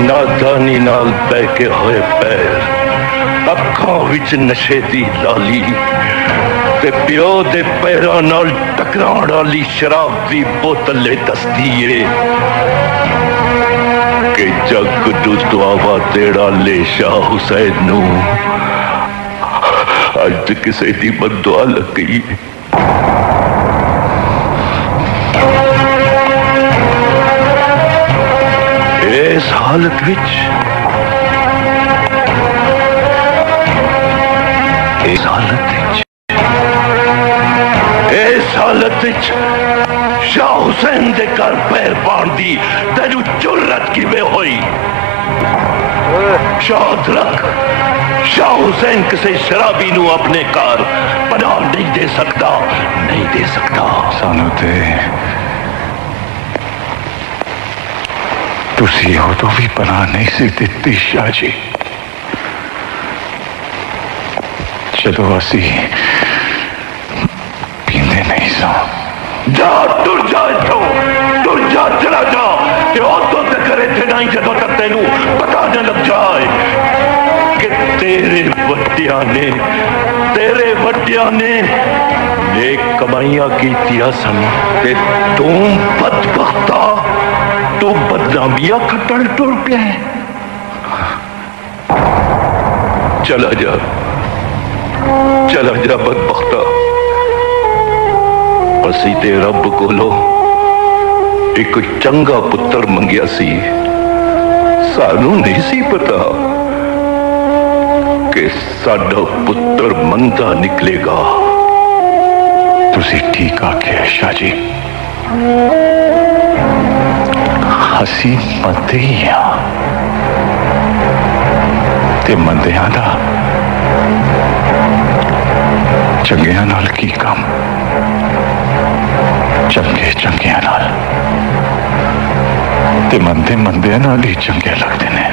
नादानी नाल बहके होए पैर, अखां विच नशे दी लाली ते प्यो दे पैरां नाल टकराण वाली शराब दी बोतल दसदी है कि जग नूं दुआवा तेड़ा ले शाह हुसैन नूं अज किसे दी बददुआ लग गई। इस हालत विच शाह हुसैन दे घर पैर पाण दी तेनू जुर्रत किवें होई? शाद रख, शाह हुसैन किसी शराबी नू अपने घर पनाह नहीं दे सकता, नहीं दे सकता। सानू ते तुसी उदों भी पनाह नहीं सी दित्ती शाह जी, जदों असी पींदे नहीं सा। जा तुर जा इथों, तुर जा, चला जा। उदों तक इत्थे नहीं जदों तक तेनू पता न लग जाए कि तेरे वड्डियां ने नेक कमाइयां कीतियां सन ते तू बदबख्ता, तू बदनामियां खट्टण टुर पिया है। चला जा बदबख्ता। असी ते रब कोलों एक चंगा पुत्र मंगिया सी, सानू नहीं सी पता कि साडा पुत्र मंदा निकलेगा। तुसी ठीक आख्या शाह जी, असी मंदे ही हाँ ते मंदियां दा चंगियां नाल की काम? चंगियां नाल ते मंदे नाल ही चंगे लगते ने।